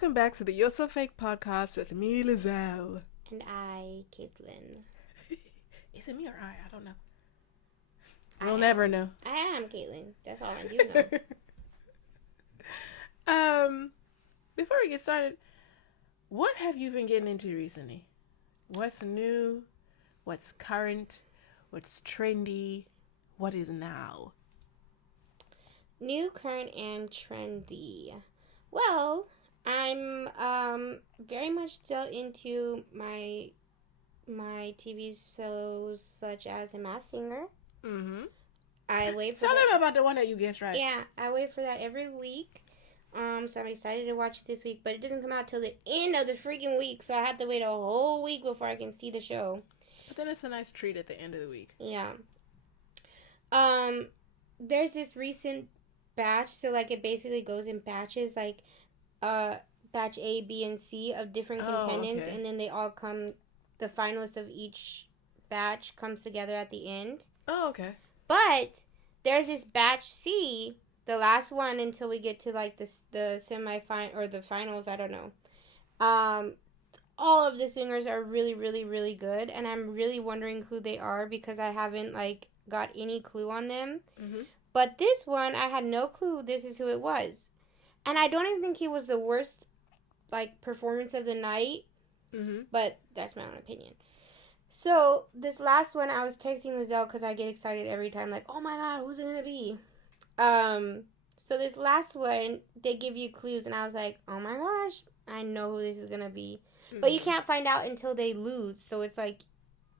Welcome back to the You're So Fake podcast with me, Lizelle. And I, Caitlin. Is it me or I? I don't know. We'll never know. I am Caitlin. That's all I do know. Before we get started, what have you been getting into recently? What's new? What's current? What's trendy? What is now? New, current, and trendy. Well, I'm very much still into my TV shows such as The Masked Singer. Mm-hmm. I wait for Tell them about the one that you guessed right. Yeah, I wait for that every week. So I'm excited to watch it this week, but it doesn't come out till the end of the freaking week, so I have to wait a whole week before I can see the show. But then it's a nice treat at the end of the week. Yeah. There's this recent batch, so like it basically goes in batches, like batch A, B, and C of different contendants, okay. and then they all come, the finalists of each batch comes together at the end. Oh, okay. But there's this batch C, the last one until we get to like the semi-final or the finals, I don't know. All of the singers are really, really, really good, and I'm really wondering who they are because I haven't like got any clue on them. Mm-hmm. But this one, I had no clue this is who it was. And I don't even think he was the worst, like, performance of the night. Mm-hmm. But that's my own opinion. So, this last one, I was texting Lizelle because I get excited every time. Like, oh my god, who's it going to be? So this last one, they give you clues. And I was like, oh my gosh, I know who this is going to be. Mm-hmm. But you can't find out until they lose. So, it's like,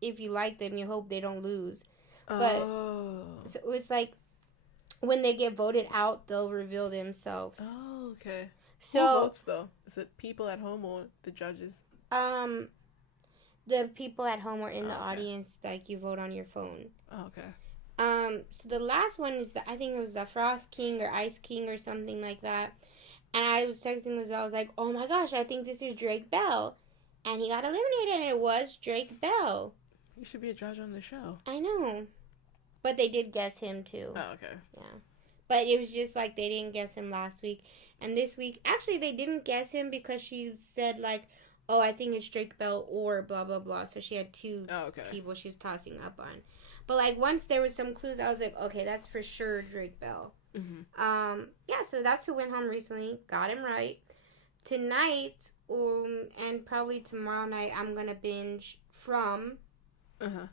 if you like them, you hope they don't lose. But, so it's like, when they get voted out, they'll reveal themselves. Oh, okay. So, who votes, though? Is it people at home or the judges? The people at home or in the audience, like, you vote on your phone. Oh, okay. So the last one is, I think it was the Frost King or Ice King or something like that. And I was texting Lizelle, I was like, oh my gosh, I think this is Drake Bell. And he got eliminated, and it was Drake Bell. You should be a judge on the show. I know. But they did guess him, too. Oh, okay. Yeah. But it was just, like, they didn't guess him last week. And this week, actually, they didn't guess him because she said, like, oh, I think it's Drake Bell or blah, blah, blah. So she had two people she was tossing up on. But, like, once there was some clues, I was like, okay, that's for sure Drake Bell. Mm-hmm. Yeah, so that's who went home recently. Got him right. Tonight, and probably tomorrow night, I'm going to binge From. Uh-huh.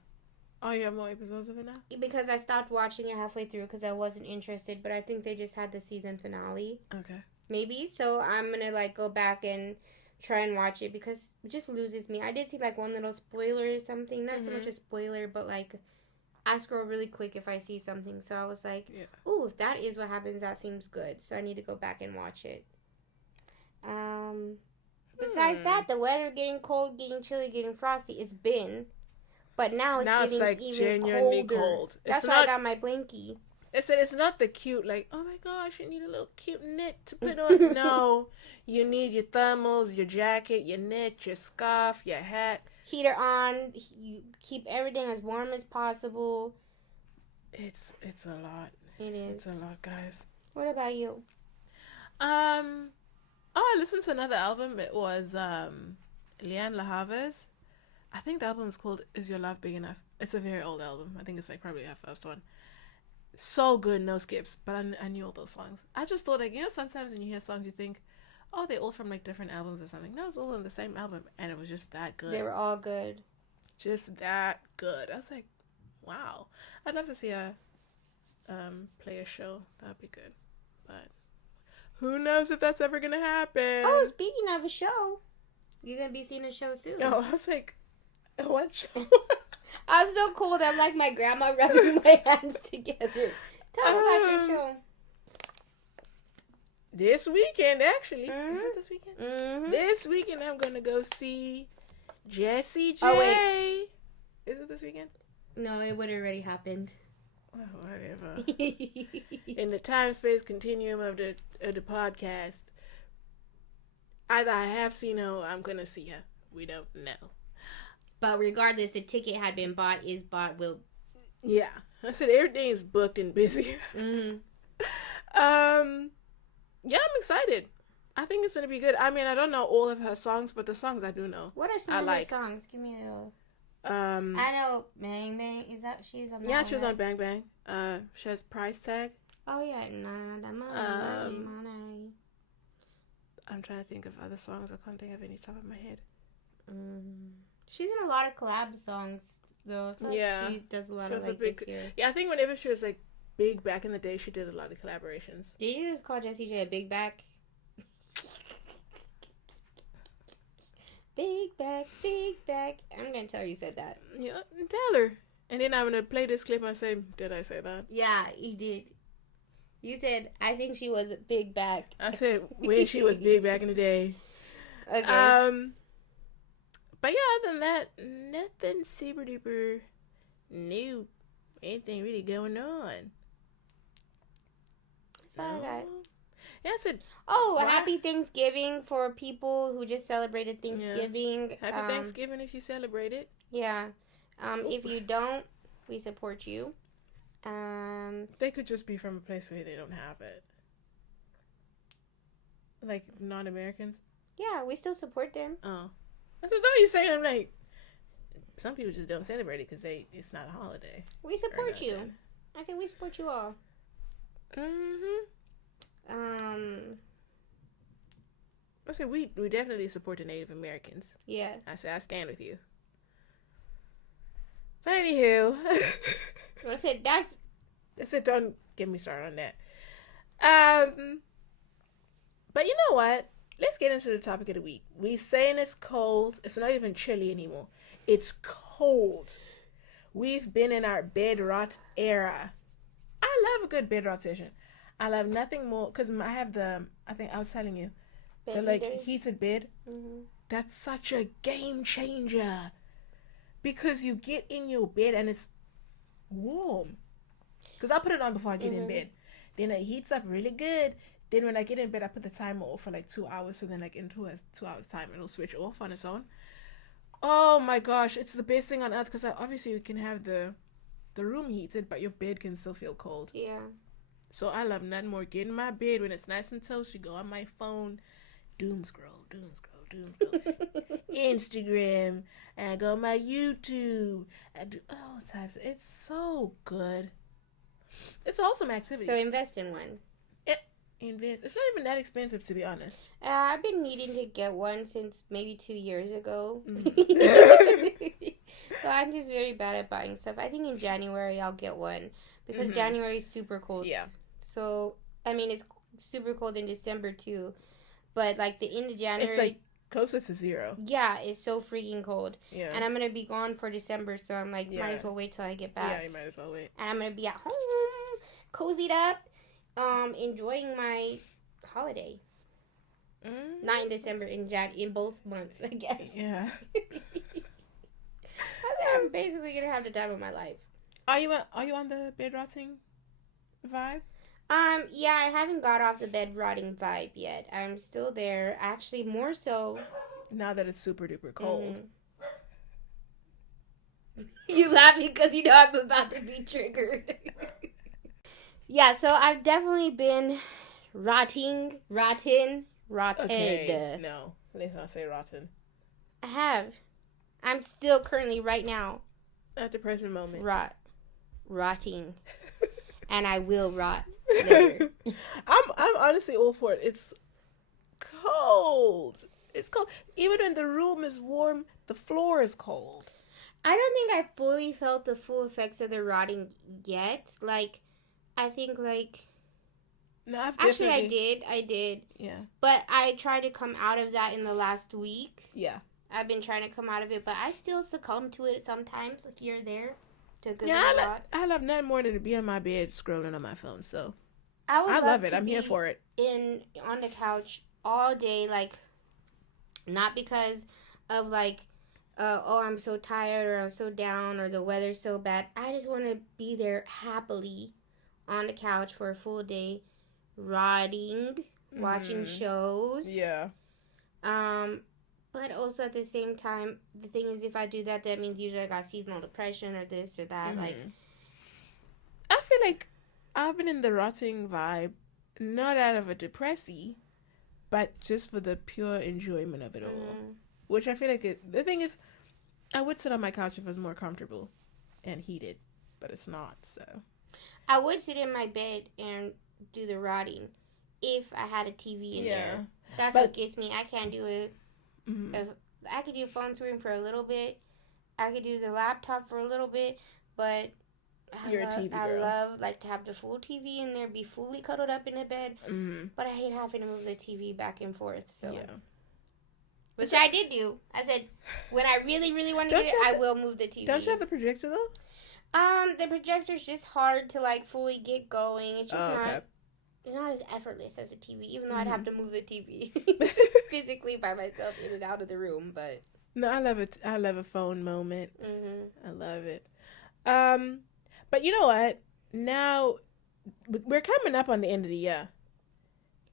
Oh, you have more episodes of it now? Because I stopped watching it halfway through because I wasn't interested, but I think they just had the season finale. Okay. Maybe. So I'm going to, like, go back and try and watch it because it just loses me. I did see, like, one little spoiler or something. Not so much a spoiler, but, like, I scroll really quick if I see something. So I was like, ooh, if that is what happens, that seems good. So I need to go back and watch it. Besides that, the weather getting cold, getting chilly, getting frosty. It's been... But now it's like even genuinely colder. cold. That's why I got my blankie. It's not the cute, like, oh my gosh, you need a little cute knit to put on. No, you need your thermals, your jacket, your knit, your scarf, your hat. Heater on. You keep everything as warm as possible. It's a lot. It is. It's a lot, guys. What about you? I listened to another album. It was Leanne LaHava's. I think the album is called Is Your Love Big Enough? It's a very old album. I think it's like probably her first one. So good, no skips. But I knew all those songs. I just thought, like, you know, sometimes when you hear songs you think, oh, they're all from like different albums or something. No, it's all in the same album. And it was just that good. They were all good. Just that good. I was like, wow. I'd love to see her play a show. That would be good. But who knows if that's ever going to happen. Oh, speaking of a show, you're going to be seeing a show soon. No, I was like, what show? I'm so cold. I'm like my grandma rubbing my hands together. Tell me about your show. This weekend, actually. Mm-hmm. Is it this weekend? Mm-hmm. This weekend, I'm going to go see Jessie J. Oh, wait. Is it this weekend? No, it would have already happened. Oh, whatever. In the time-space continuum of the podcast, either I have seen her or I'm going to see her. We don't know. But regardless, the ticket had been bought, is bought, will... Yeah. I said everything is booked and busy. Mm-hmm. Yeah, I'm excited. I think it's gonna be good. I mean, I don't know all of her songs, but the songs I do know. What are some I of her like. songs? Give me a little. Um, I know Bang Bang. Is that she's on that yeah, one, she was right? on Bang Bang. She has Price Tag. Oh yeah, money, money, Um, money. I'm trying to think of other songs. I can't think of any top of my head. She's in a lot of collab songs though. I feel like she does a lot of like this year. Yeah, I think whenever she was like big back in the day, she did a lot of collaborations. Did you just call Jessie J a big back? Big back, big back. I'm gonna tell her you said that. Yeah, tell her. And then I'm gonna play this clip and say, "Did I say that?" Yeah, you did. You said I think she was a big back. I said when she was big back in the day. Okay. But yeah, other than that, nothing super duper new. Anything really going on? That's all I got. Yeah, I said. Oh, happy Thanksgiving for people who just celebrated Thanksgiving. Yeah. Happy Thanksgiving if you celebrate it. Yeah. If you don't, we support you. They could just be from a place where they don't have it. Like non-Americans. Yeah, we still support them. Oh. I said, don't you say I'm like, some people just don't celebrate it because it's not a holiday. We support you. I think we support you all. I said we definitely support the Native Americans. Yeah. I said I stand with you. But anywho, I said that's. I said don't get me started on that. But you know what? Let's get into the topic of the week. We're saying it's cold. It's not even chilly anymore. It's cold. We've been in our bed rot era. I love a good bed rot session. I love nothing more because I have I think I was telling you, the like heated bed. Mm-hmm. That's such a game changer because you get in your bed and it's warm. Because I put it on before I get in bed. Then it heats up really good. Then when I get in bed, I put the timer off for like 2 hours. So then like in 2 hours time, it'll switch off on its own. Oh my gosh, it's the best thing on earth because obviously you can have the room heated, but your bed can still feel cold. Yeah. So I love nothing more. Get in my bed when it's nice and toasty. Go on my phone, doom scroll. Instagram, and go on my YouTube. And do all types. It's so good. It's awesome activity. So invest in one. Invest. It's not even that expensive, to be honest. I've been needing to get one since maybe 2 years ago. So I'm just very bad at buying stuff. I think in January I'll get one because January is super cold. Yeah. So I mean it's super cold in December too, but like the end of January, it's like closer to 0. Yeah, it's so freaking cold. Yeah. And I'm gonna be gone for December, so I'm like, might as well wait till I get back. Yeah, you might as well wait. And I'm gonna be at home, cozied up, enjoying my holiday. Not in December, in both months, I guess. Yeah. I'm basically gonna have the time of my life. Are you on the bed rotting vibe? Yeah, I haven't got off the bed rotting vibe yet. I'm still there. Actually, more so now that it's super duper cold. You laughing because you know I'm about to be triggered. Yeah, so I've definitely been rotten. Okay, no, let's not say rotten. I have. I'm still currently right now at the present moment rotting, and I will rot later. I'm honestly all for it. It's cold. It's cold. Even when the room is warm, the floor is cold. I don't think I fully felt the full effects of the rotting yet. Like, I think like. No, I did. Yeah. But I tried to come out of that in the last week. Yeah. I've been trying to come out of it, but I still succumb to it sometimes, like here or there. I love nothing more than to be on my bed scrolling on my phone. So I love it. I'm here for it. On the couch all day, like not because of like, I'm so tired or I'm so down or the weather's so bad. I just want to be there happily on the couch for a full day, rotting, watching shows. Yeah. But also at the same time, the thing is, if I do that, that means usually I got seasonal depression or this or that. Like, I feel like I've been in the rotting vibe, not out of a depressy, but just for the pure enjoyment of it all. Mm. Which I feel like the thing is, I would sit on my couch if it was more comfortable and heated, but it's not. So I would sit in my bed and do the rotting if I had a TV in there. That's what gets me. I can't do it. Mm-hmm. If I could do phone screen for a little bit. I could do the laptop for a little bit, but I love like to have the full TV in there, be fully cuddled up in the bed. Mm-hmm. But I hate having to move the TV back and forth. So, yeah. Which I did do. I said when I really, really want to do it, I will move the TV. Don't you have the projector though? The projector's just hard to like fully get going. It's just not. It's not as effortless as a TV, even though I'd have to move the TV physically by myself in and out of the room. But no, I love it. I love a phone moment. Mm-hmm. I love it. But you know what? Now we're coming up on the end of the year.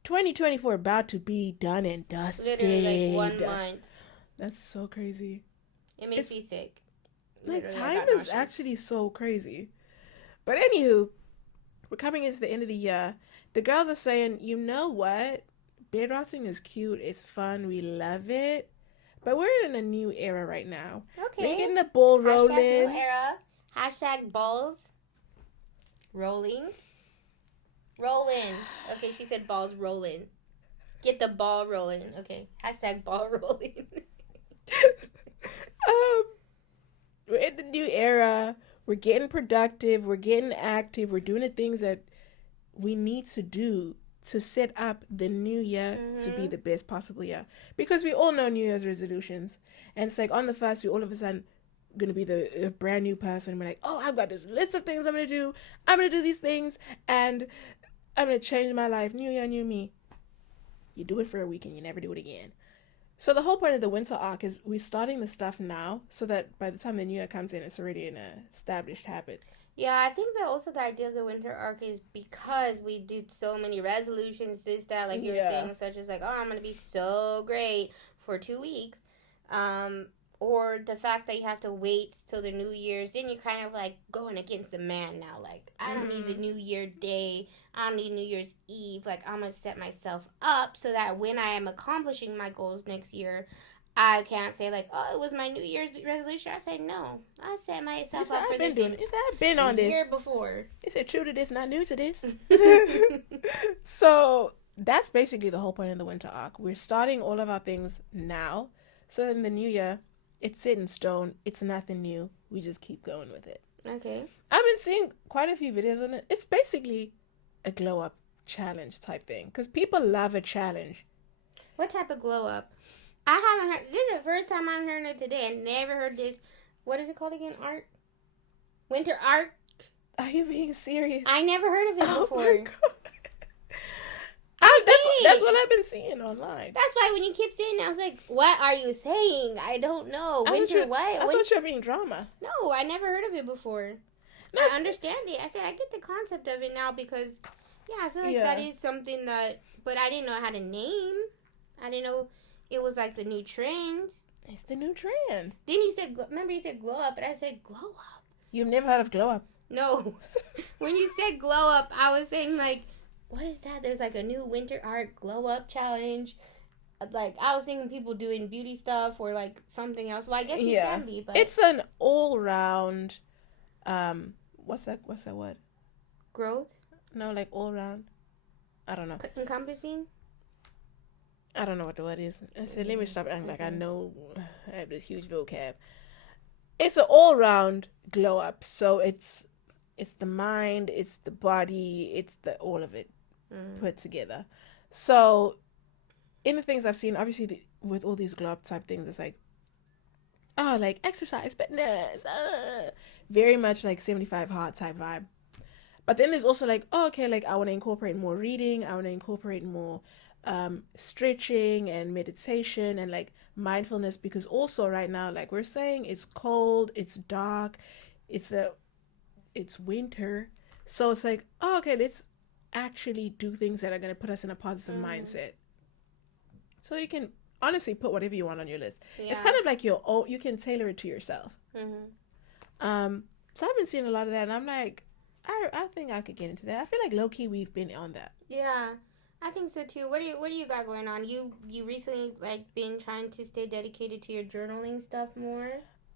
2024 about to be done and dusted. Literally like 1 month. That's so crazy. It makes me sick. Like time is actually so crazy. But anywho, we're coming into the end of the year. The girls are saying, you know what? Beard rotting is cute. It's fun. We love it. But we're in a new era right now. Okay. We're getting the ball rolling. Hashtag new era. Hashtag balls rolling. Rolling. Okay, she said balls rolling. Get the ball rolling. Okay. Hashtag ball rolling. We're in the new era. We're getting productive. We're getting active. We're doing the things that we need to do to set up the new year to be the best possible year. Because we all know New Year's resolutions. And it's like on the first, we all of a sudden going to be a brand new person. We're like, oh, I've got this list of things I'm going to do. I'm going to do these things. And I'm going to change my life. New year, new me. You do it for a week and you never do it again. So the whole point of the winter arc is we're starting the stuff now so that by the time the new year comes in, it's already an established habit. Yeah, I think that also the idea of the winter arc is because we do so many resolutions, this, that, like you were saying, such as like, oh, I'm going to be so great for 2 weeks. Or the fact that you have to wait till the New Year's, then you're kind of like going against the man now. Like, I don't need the New Year day. I don't need New Year's Eve. Like, I'm going to set myself up so that when I am accomplishing my goals next year, I can't say like, oh, it was my New Year's resolution. I said, no, I set myself up for this. I've been on this. Year before. Is it true to this, not new to this? So that's basically the whole point of the winter arc. We're starting all of our things now. So in the new year, it's set in stone. It's nothing new. We just keep going with it. Okay. I've been seeing quite a few videos on it. It's basically a glow up challenge type thing. Because people love a challenge. What type of glow up? I haven't heard. This is the first time I'm hearing it today. I never heard this. What is it called again? Art? Winter art? Are you being serious? I never heard of it before. My God. That's what I've been seeing online. That's why when you keep saying it, I was like, what are you saying? I don't know. Winter what? I thought you were being drama. No, I never heard of it before. No, I understand it. I said, I get the concept of it now because, yeah, I feel like that is something that, but I didn't know it had a name. I didn't know it was like the new trend. It's the new trend. Then you said, remember you said glow up, and I said glow up. You've never heard of glow up? No. When you said glow up, I was saying like, what is that? There's like a new winter art glow up challenge. Like I was thinking people doing beauty stuff or like something else. Well, I guess it can be, but it's an all round. What's that word? Growth? No, like all round. I don't know. Encompassing? I don't know what the word is. I said, let me stop acting like I know. I have this huge vocab. It's an all round glow up. So it's the mind, it's the body, it's the all of it put together. So in the things I've seen, obviously with all these glow up type things, it's like, oh, like exercise, fitness, very much like 75 hard type vibe. But then there's also like, oh, okay, like I want to incorporate more reading. I want to incorporate more stretching and meditation and like mindfulness, because also right now, like we're saying, it's cold, it's dark, it's winter. So it's like, oh, okay, let's actually do things that are going to put us in a positive mindset. So you can honestly put whatever you want on your list. Yeah. It's kind of like you can tailor it to yourself. So I've been seeing a lot of that, and I'm like, I think I could get into that. I feel like low-key we've been on that. Yeah. I think so too. What do you got going on? You recently like been trying to stay dedicated to your journaling stuff more?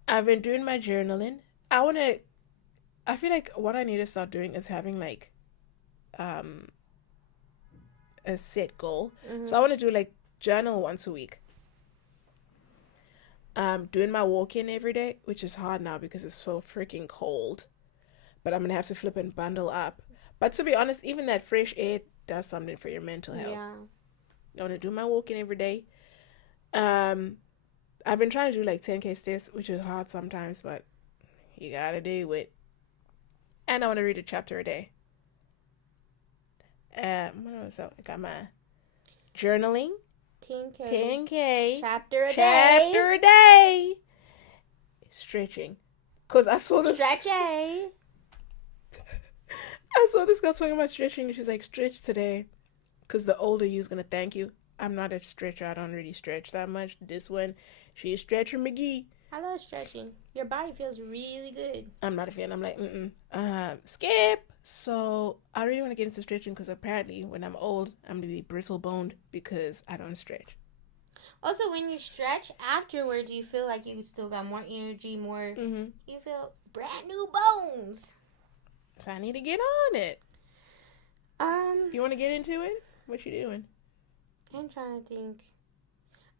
I've been doing my journaling. I feel like what I need to start doing is having like um a set goal. So I Mhm. want to do like journal once a week. Doing my walk in every day, which is hard now because it's so freaking cold. But I'm gonna have to flip and bundle up. But to be honest, even that fresh air does something for your mental health. Yeah. I want to do my walk in every day. Um, I've been trying to do like 10K steps, which is hard sometimes, but you gotta do it. And I want to read a chapter a day. So I got my journaling, 10K 10K, chapter a day. chapter a day, stretching. Cause Stretch A. I saw this girl talking about stretching, and she's like, stretch today, cause the older you's gonna thank you. I'm not a stretcher. I don't really stretch that much. This one, she's Stretcher McGee. I love stretching. Your body feels really good. I'm not a fan. I'm like, skip. So I really want to get into stretching because apparently when I'm old, I'm gonna be brittle boned because I don't stretch. Also, when you stretch afterwards, you feel like you still got more energy, more. Mm-hmm. You feel brand new bones. So I need to get on it. Um, You want to get into it? What you doing? I'm trying to think.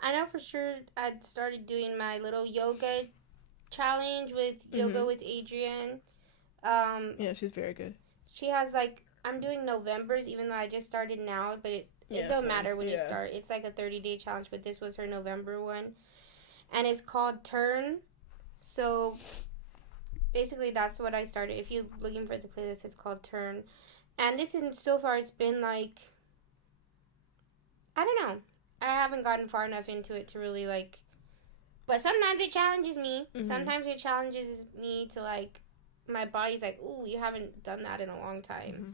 I know for sure I started doing my little yoga challenge with Yoga with Adrienne. Yeah, she's very good. She has like I'm doing November's, even though I just started now, but it don't matter when you start. It's like a 30-day challenge, but this was her November one, and it's called Turn. So basically, that's what I started. If you're looking for the playlist, it's called Turn, and this and so far it's been like I don't know. I haven't gotten far enough into it to really like. But sometimes it challenges me. Mm-hmm. Sometimes it challenges me to like. My body's like, ooh, you haven't done that in a long time. Mm-hmm.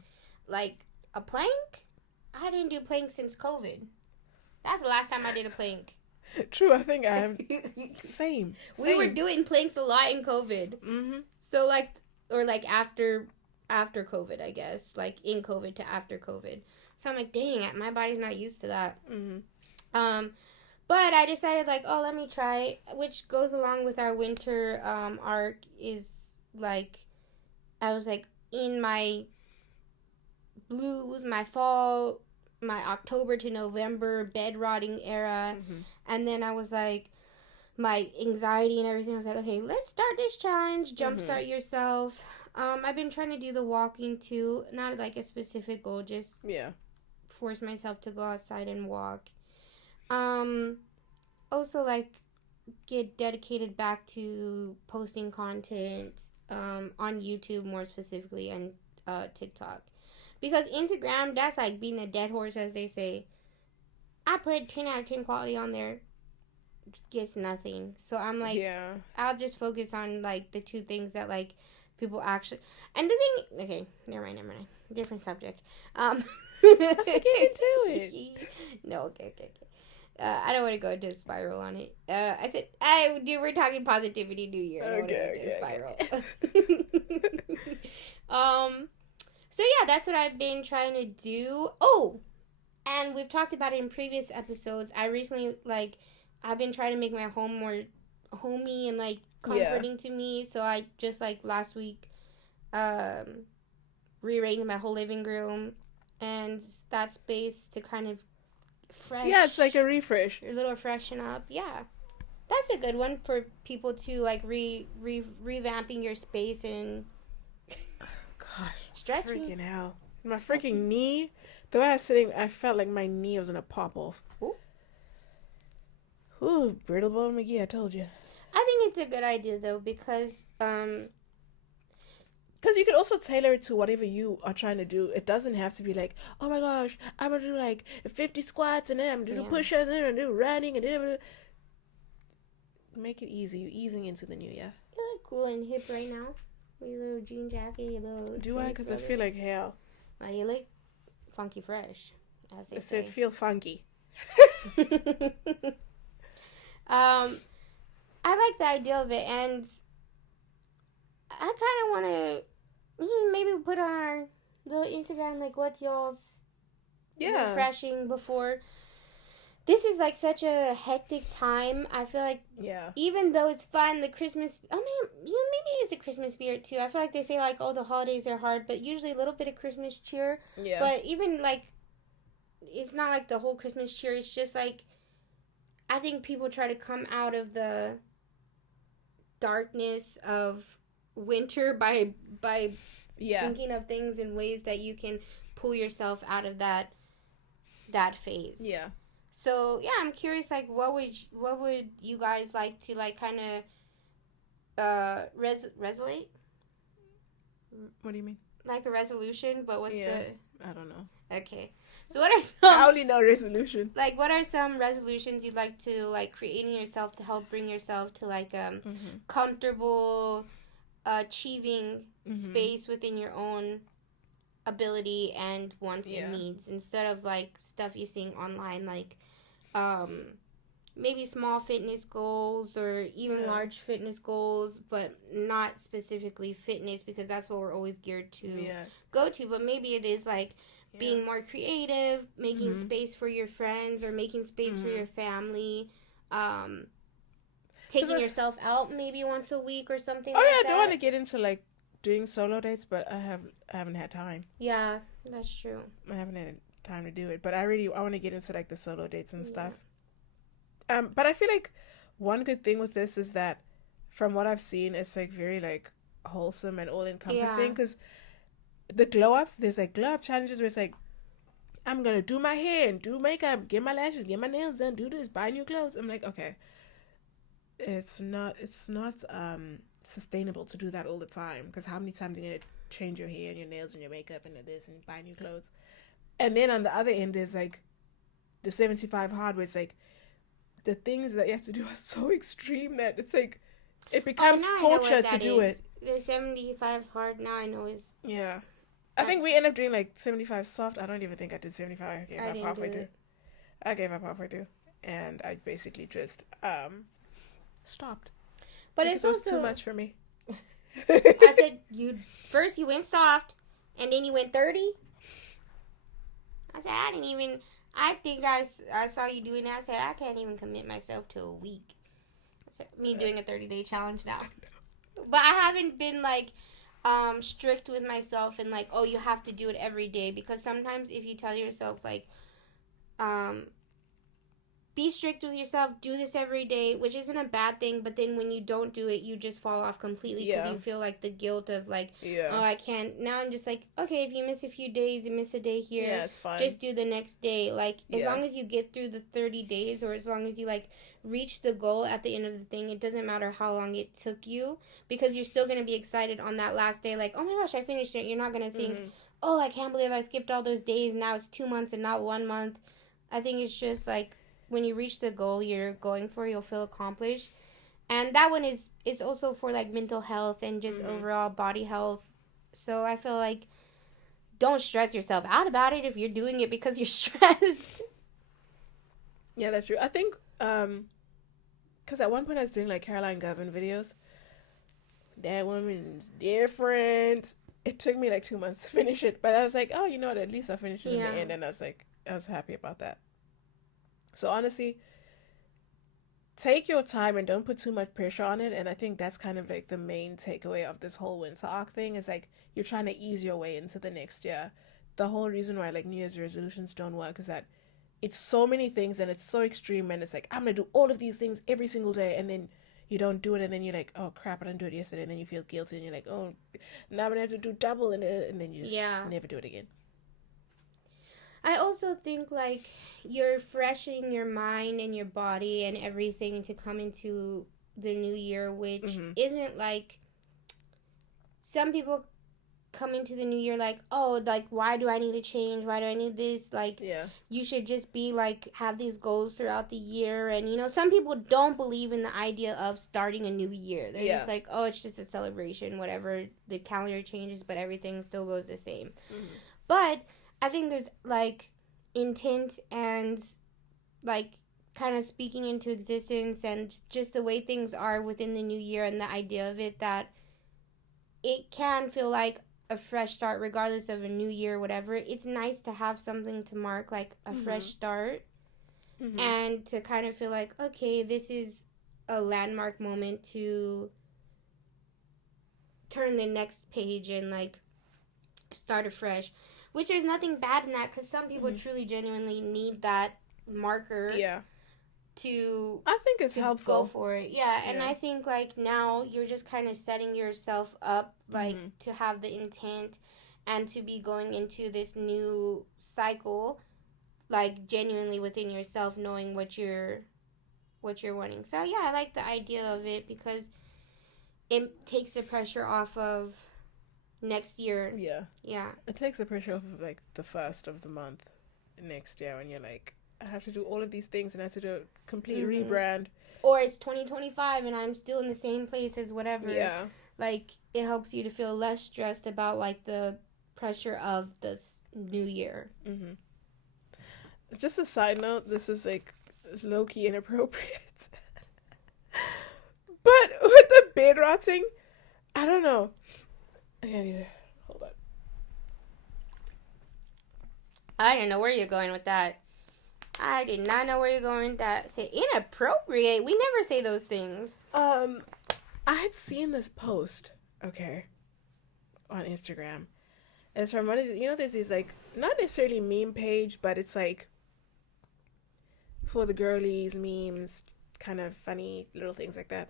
Like a plank. I didn't do plank since COVID. That's the last time I did a plank. True, I think I am. Same. We were doing planks a lot in COVID. Mm-hmm. So like, or like after COVID, I guess, like in COVID to after COVID. So I'm like, dang, my body's not used to that. Mm-hmm. But I decided like, oh, let me try, which goes along with our winter arc is like, I was like in my blues, my fall, my October to November bed rotting era, and then I was like, my anxiety and everything. I was like, okay, let's start this challenge. Jumpstart yourself. I've been trying to do the walking too, not like a specific goal, just force myself to go outside and walk. Also like get dedicated back to posting content on YouTube more specifically and TikTok. Because Instagram, that's like being a dead horse, as they say. I put 10 out of 10 quality on there. Just gets nothing. So I'm like, I'll just focus on like the two things that like people actually. And the thing, okay, never mind. Different subject. Let's get into it. No, okay. I don't want to go into a spiral on it. I said, we're talking positivity New Year. I don't want to go into a spiral. So yeah, that's what I've been trying to do. Oh, and we've talked about it in previous episodes. I recently, like, I've been trying to make my home more homey and, like, comforting to me. So I just, like, last week, rearranged my whole living room and that space to kind of fresh. Yeah, it's like a refresh. A little freshen up. Yeah. That's a good one for people to, like, revamping your space and... Gosh, stretching. Freaking hell. My freaking knee. The way I was sitting, I felt like my knee was going to pop off. Ooh, brittle bone McGee, I told you. I think it's a good idea, though, because you could also tailor it to whatever you are trying to do. It doesn't have to be like, oh my gosh, I'm going to do like 50 squats and then I'm going to do push-ups and then I'm going to do running and then make it easy. You're easing into the new year. You look cool and hip right now. With your little jean jacket, your little... Do I? Because I feel like hell. Well, you look funky fresh, as they I say. said feel funky. I like the idea of it, and I kind of want to maybe put on our little Instagram, like, what's y'all's Yeah. refreshing before. This is like such a hectic time. I feel like Yeah. even though it's fun, the Christmas, I mean, maybe it's a Christmas spirit too. I feel like they say like, oh, the holidays are hard, but usually a little bit of Christmas cheer. Yeah. But even like, it's not like the whole Christmas cheer. It's just like, I think people try to come out of the darkness of winter by thinking of things in ways that you can pull yourself out of that phase. Yeah. So yeah, I'm curious. Like, what would you guys like to like kind of resonate? What do you mean? Like a resolution, but what's the? I don't know. Okay, so what are I only know resolution. Like, what are some resolutions you'd like to like create in yourself to help bring yourself to like comfortable, achieving space within your own ability and wants and needs, instead of like stuff you're seeing online, like maybe small fitness goals or even large fitness goals, but not specifically fitness, because that's what we're always geared to go to. But maybe it is like being more creative, making space for your friends or making space for your family, taking yourself out maybe once a week or something like that. I don't want to get into like doing solo dates, but I haven't had time. Yeah, that's true. I haven't had time to do it, but I want to get into like the solo dates and stuff. But I feel like one good thing with this is that from what I've seen, it's like very like wholesome and all encompassing, because the glow ups, there's like glow up challenges where it's like, I'm gonna do my hair and do makeup, get my lashes, get my nails done, do this, buy new clothes. I'm like, okay, it's not sustainable to do that all the time, because how many times are you gonna change your hair and your nails and your makeup and this and buy new clothes? And then on the other end is like the 75 hard, where it's like the things that you have to do are so extreme that it's like it becomes torture to do it. The 75 hard, now I know is I think we end up doing like 75 soft. I don't even think I did 75. I gave up halfway through, and I basically just stopped. But because it's also it was too much for me. I said you went soft, and then you went 30. I said I think I saw you doing that. I said I can't even commit myself to a week. I said, me doing a 30-day challenge now. But I haven't been like strict with myself and like, oh, you have to do it every day, because sometimes if you tell yourself like be strict with yourself, do this every day, which isn't a bad thing, but then when you don't do it, you just fall off completely, because you feel like the guilt of like, oh, I can't. Now I'm just like, okay, if you miss a few days, you miss a day here, it's fine. Just do the next day. Like, as long as you get through the 30 days, or as long as you like reach the goal at the end of the thing, it doesn't matter how long it took you, because you're still going to be excited on that last day, like, oh my gosh, I finished it. You're not going to think, oh, I can't believe I skipped all those days, now it's 2 months and not 1 month. I think it's just like, when you reach the goal you're going for, you'll feel accomplished. And that one is also for like mental health and just overall body health. So I feel like, don't stress yourself out about it if you're doing it because you're stressed. Yeah, that's true. I think because at one point I was doing like Caroline Govan videos. That woman's different. It took me like 2 months to finish it, but I was like, oh, you know what, at least I finished it in the end, and I was happy about that. So honestly, take your time and don't put too much pressure on it. And I think that's kind of like the main takeaway of this whole winter arc thing, is like, you're trying to ease your way into the next year. The whole reason why like New Year's resolutions don't work is that it's so many things and it's so extreme, and it's like, I'm gonna do all of these things every single day, and then you don't do it, and then you're like, oh crap, I didn't do it yesterday, and then you feel guilty, and you're like, oh, now I'm gonna have to do double, and then you just never do it again. I also think like you're freshening your mind and your body and everything to come into the new year, which isn't like, some people come into the new year like, oh, like, why do I need to change? Why do I need this? Like, you should just be like, have these goals throughout the year. And, you know, some people don't believe in the idea of starting a new year. They're just like, oh, it's just a celebration, whatever, the calendar changes, but everything still goes the same. But I think there's like intent and like kind of speaking into existence and just the way things are within the new year and the idea of it, that it can feel like, a fresh start, regardless of a new year or whatever, it's nice to have something to mark, like a fresh start. And to kind of feel like, okay, this is a landmark moment to turn the next page and like start afresh. Which there's nothing bad in that, because some people truly genuinely need that marker. Yeah. To I think it's helpful. Go for it. Yeah, and I think like now you're just kind of setting yourself up like to have the intent and to be going into this new cycle like genuinely within yourself, knowing what you're wanting. So yeah, I like the idea of it because it takes the pressure off of next year. Yeah. It takes the pressure off of like the first of the month next year when you're like, I have to do all of these things and I have to do a complete rebrand. Or it's 2025 and I'm still in the same place as whatever. Yeah. Like, it helps you to feel less stressed about, like, the pressure of this new year. Just a side note, this is, like, low-key inappropriate. But with the bed rotting, I don't know. Okay, I need to... Hold on. I didn't know where you're going with that. I did not know where you're going with that. Say inappropriate. We never say those things. I had seen this post, okay, on Instagram. It's from one of the, there's these, like, not necessarily meme page, but it's, like, for the girlies, memes, kind of funny little things like that.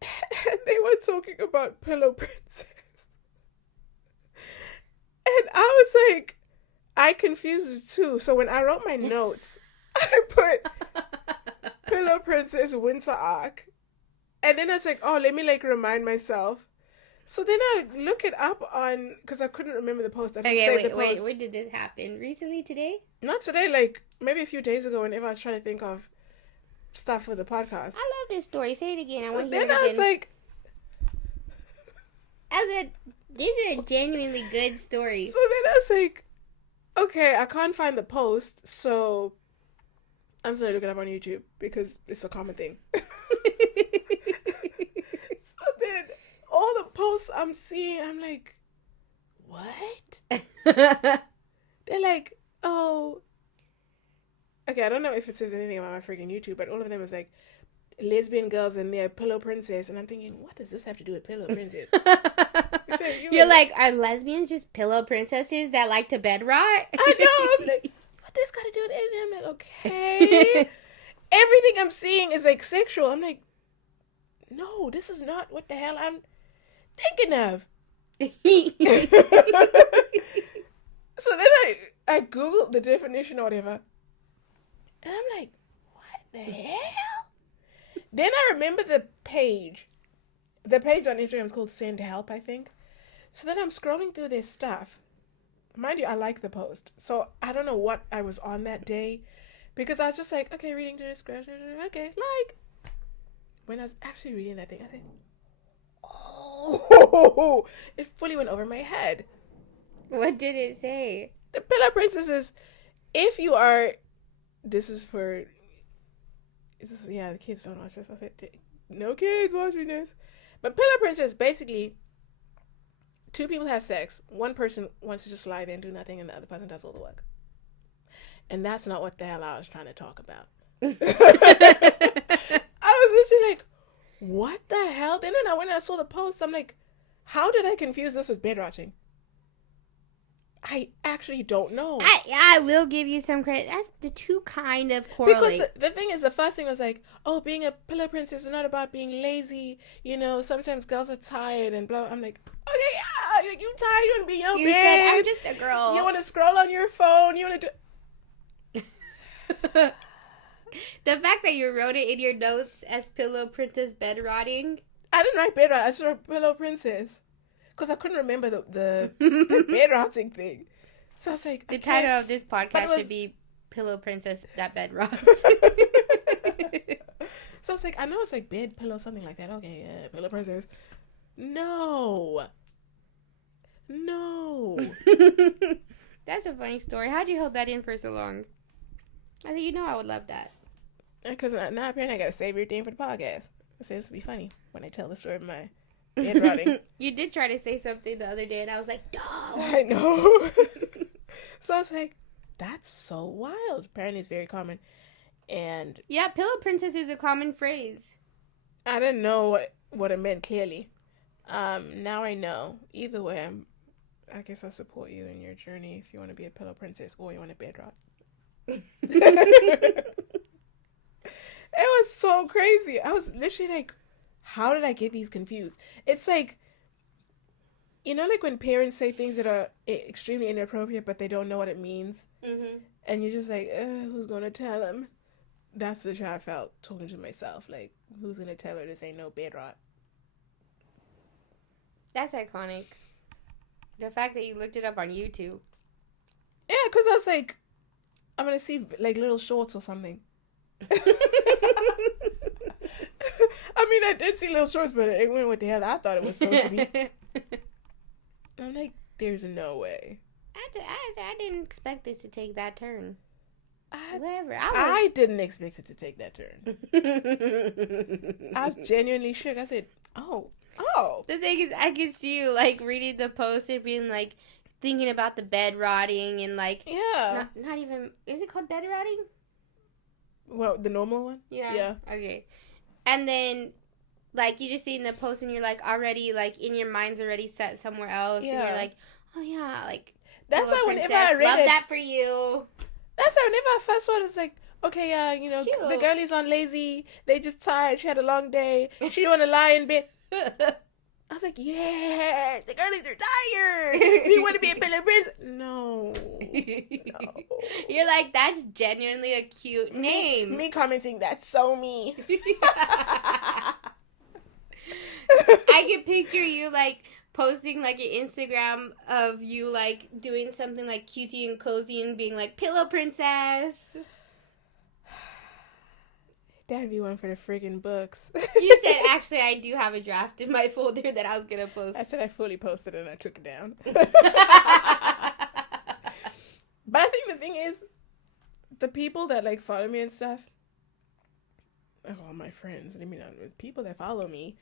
And they were talking about Pillow Princess. And I was like, I confused it too. So when I wrote my notes, I put Pillow Princess Winter Arc. And then I was like, oh, let me like remind myself. So then I look it up on, because I couldn't remember the post. I didn't save the post. Wait, when did this happen? Recently, today? Not today, like maybe a few days ago whenever I was trying to think of stuff for the podcast. I love this story. Say it again. So then I was like... This is a genuinely good story. So then I was like, okay, I can't find the post, so I'm just going to look it up on YouTube because it's a common thing. So then all the posts I'm seeing, I'm like, what? They're like, oh, okay, I don't know if it says anything about my freaking YouTube, but all of them is like, lesbian girls and their Pillow Princess, and I'm thinking, what does this have to do with Pillow Princess? You're like, are lesbians just pillow princesses that like to bed rot? I know. I'm like, what this got to do with anything? I'm like, okay. Everything I'm seeing is like sexual. I'm like, no, this is not what the hell I'm thinking of. So then I Googled the definition or whatever, and I'm like, what the hell? Then I remember the page. The page on Instagram is called Send Help, I think. So then I'm scrolling through their stuff. Mind you, I like the post. So I don't know what I was on that day. Because I was just like, okay, reading through this. Okay, like. When I was actually reading that thing, I said, oh, it fully went over my head. What did it say? The Pillow Princess is, if you are, this is for, the kids don't watch this. I said, no kids watching this. But Pillow Princess, basically, two people have sex. One person wants to just lie there and do nothing, and the other person does all the work. And that's not what the hell I was trying to talk about. I was literally like, what the hell? Then when I saw the post, I'm like, how did I confuse this with bed rotting? I actually don't know. I will give you some credit. That's the two kind of correlate. Because the thing is, the first thing was like, oh, being a pillow princess is not about being lazy. Sometimes girls are tired and blah. I'm like, okay, yeah, you tired? You want to be in your bed? Said, I'm just a girl. You want to scroll on your phone? You want to do... The fact that you wrote it in your notes as Pillow Princess bed rotting. I didn't write bed rotting. I just wrote Pillow Princess. Because I couldn't remember the bed rotting thing. So I was like... The title of this podcast should be Pillow Princess That Bed Rots. So I was like, I know it's like bed, pillow, something like that. Okay, yeah, Pillow Princess. No. That's a funny story. How'd you hold that in for so long? I said, I would love that. Because now apparently I got to save everything for the podcast. So this will be funny when I tell the story of my bed rotting. You did try to say something the other day, and I was like, no. I know. So I was like, that's so wild. Apparently, it's very common. And yeah, pillow princess is a common phrase. I didn't know what it meant clearly. Now I know. Either way, I guess I support you in your journey if you want to be a pillow princess or you want to bed rot. It was so crazy. I was literally like, how did I get these confused? It's like, you know, like when parents say things that are extremely inappropriate, but they don't know what it means. Mm-hmm. And you're just like, who's going to tell them? That's the how I felt talking to myself. Like, who's going to tell her this ain't no bed rot? That's iconic. The fact that you looked it up on YouTube. Yeah, because I was like, I'm going to see like little shorts or something. I mean, I did see little shorts, but it went what the hell I thought it was supposed to be. I'm like, there's no way. I didn't expect this to take that turn. Whatever. I didn't expect it to take that turn. I was genuinely shook. I said, oh. The thing is, I can see you, like, reading the post and being, like, thinking about the bed rotting and, like... Yeah. Not even... Is it called bed rotting? Well, the normal one? Yeah. Okay. And then, like, you just see in the post and you're, like, already, like, in your mind's already set somewhere else. Yeah. And you're like, oh, yeah, like... That's why whenever I read love it... that for you. That's why whenever I first saw it, it's like, okay, you know, Cute. The girlie's on lazy. They just tired. She had a long day. She didn't want to lie in bed. I was like, yeah, the girlies are tired. You want to be a pillow prince? No. You're like, that's genuinely a cute name. Me commenting, that's so me. I can picture you, like, posting, like, an Instagram of you, like, doing something, like, cutesy and cozy and being like, pillow princess. That'd be one for the friggin' books. You said, actually, I do have a draft in my folder that I was going to post. I said I fully posted it and I took it down. But I think the thing is, the people that, like, follow me and stuff, all my friends, I mean, people that follow me,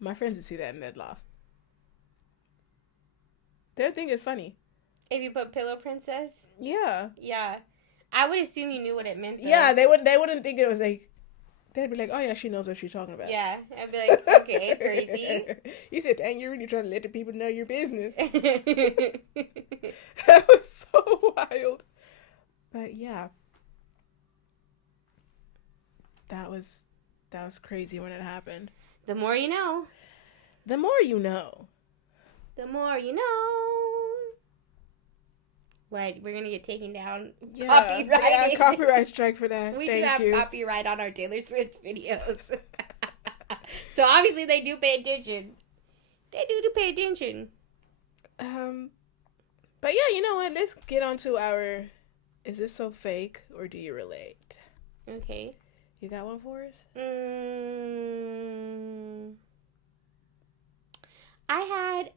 my friends would see that and they'd laugh. They would think it's funny. If you put pillow princess? Yeah. Yeah. I would assume you knew what it meant, though. Yeah, they wouldn't think it was, like, they'd be like, oh, yeah, she knows what she's talking about. Yeah. I'd be like, okay, crazy. You said, dang, you're really trying to let the people know your business. That was so wild. But, yeah. That was crazy when it happened. The more you know. The more you know. The more you know. What? We're going to get taken down? Yeah, copyright. Yeah, copyright strike for that. We Thank do have you. copyright on our Taylor Swift videos. So obviously they do pay attention. They do pay attention. But yeah, you know what? Let's get on to our, is this so fake or do you relate? Okay. You got one for us?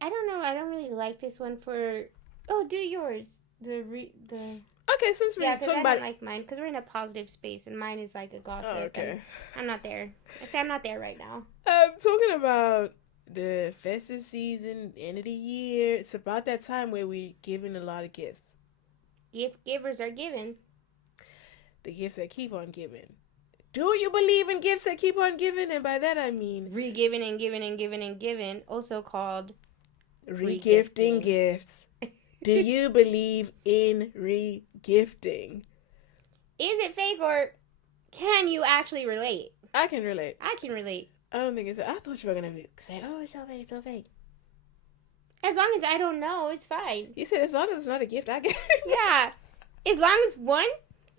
I don't know. I don't really like this one for. Oh, do yours. Okay, since we're yeah, talking I about don't like mine because we're in a positive space and mine is like a gossip. Oh, okay. I'm not there. I say I'm not there right now. Talking about the festive season, end of the year. It's about that time where we're giving a lot of gifts. Gift givers are given. The gifts that keep on giving. Do you believe in gifts that keep on giving? And by that I mean re-giving and giving and giving and giving, also called regifting gifts. Do you believe in re-gifting? Is it fake or can you actually relate? I can relate. I can relate. I don't think it's. I thought you were gonna say, "Oh, it's so fake, it's so fake." As long as I don't know, it's fine. You said as long as it's not a gift, I get. Yeah, as long as one.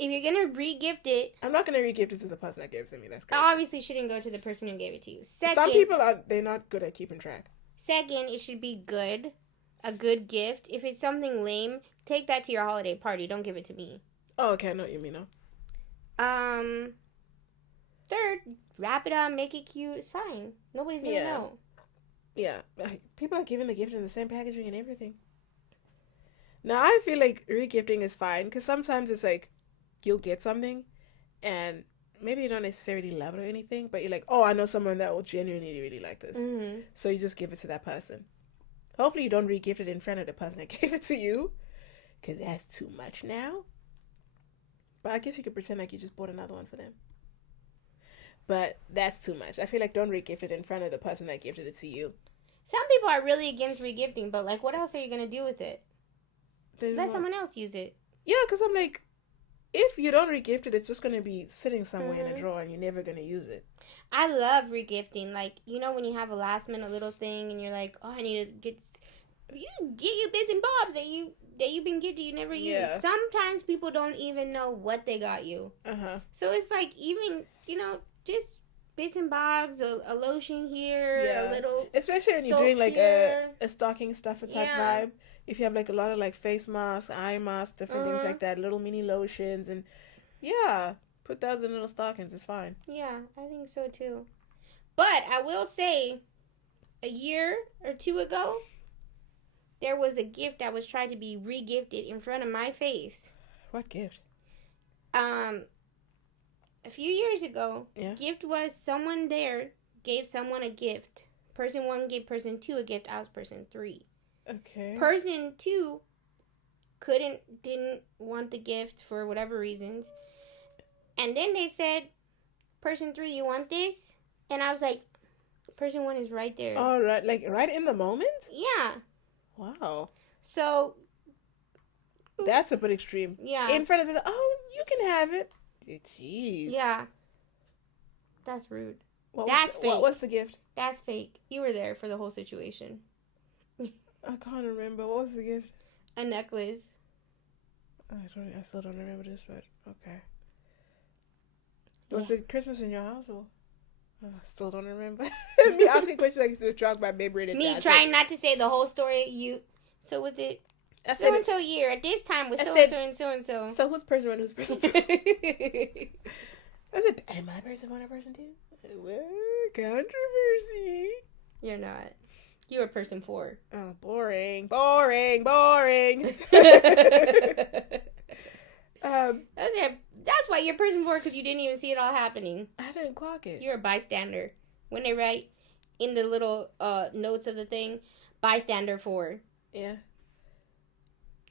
If you're gonna re-gift it, I'm not gonna re-gift it to the person that gives it me. That's crazy. Obviously shouldn't go to the person who gave it to you. Second, some people they're not good at keeping track. Second, it should be good, a good gift. If it's something lame, take that to your holiday party. Don't give it to me. Oh, okay, I know what you mean now. Third, wrap it up, make it cute. It's fine. Nobody's gonna know. Yeah, people are giving the gift in the same packaging and everything. Now I feel like re-gifting is fine because sometimes it's like. You'll get something and maybe you don't necessarily love it or anything, but you're like, oh, I know someone that will genuinely really like this. Mm-hmm. So you just give it to that person. Hopefully you don't re-gift it in front of the person that gave it to you, because that's too much now. But I guess you could pretend like you just bought another one for them. But that's too much. I feel like don't re-gift it in front of the person that gifted it to you. Some people are really against regifting, but like, what else are you gonna do with it? Let someone else use it. Yeah, because I'm like, if you don't regift it, it's just gonna be sitting somewhere in a drawer and you're never gonna use it. I love regifting. Like, you know, when you have a last minute little thing and you're like, oh, I need to get you bits and bobs that you've been gifted you never use. Sometimes people don't even know what they got you. So it's like, even, you know, just bits and bobs, a lotion here, a little, especially when you're doing like a stocking stuffer type vibe. If you have like a lot of like face masks, eye masks, different things like that, little mini lotions, and put those in little stockings. It's fine. Yeah, I think so too. But I will say, a year or two ago, there was a gift that was trying to be re-gifted in front of my face. What gift? A few years ago, gift was someone there gave someone a gift. Person 1 gave person 2 a gift. I was person 3. Okay. Person 2 didn't want the gift for whatever reasons. And then they said, person 3, you want this? And I was like, person 1 is right there. Oh, right. Like right in the moment? Yeah. Wow. So. That's a bit extreme. Yeah. In front of it, oh, you can have it. Jeez. Yeah. That's rude. That's fake. What was the gift? That's fake. You were there for the whole situation. I can't remember. What was the gift? A necklace. I still don't remember this, but okay. Was it Christmas in your house or? I still don't remember. Me asking questions like to jog my memory. Me trying not to say the whole story. So was it so and so year at this time with so and so and so and so. So who's person 1? Who's person 2? I said, am I person 1 or person 2? Well, controversy. You're not. You were person 4. Oh, boring. That's why you're person 4, because you didn't even see it all happening. I didn't clock it. You're a bystander. When they write in the little notes of the thing, bystander 4. Yeah.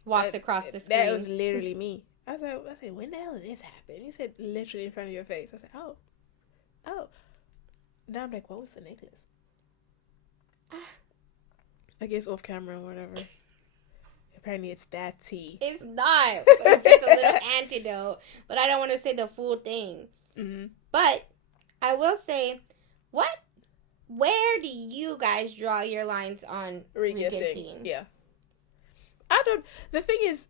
Walks across the screen. That was literally me. I said, when the hell did this happen? He said, literally in front of your face. I said, oh. Now I'm like, what was the necklace? I guess off camera or whatever. Apparently it's that tea. It's not. It's just a little antidote. But I don't want to say the full thing. Mm-hmm. But I will say, where do you guys draw your lines on regifting? Yeah. The thing is,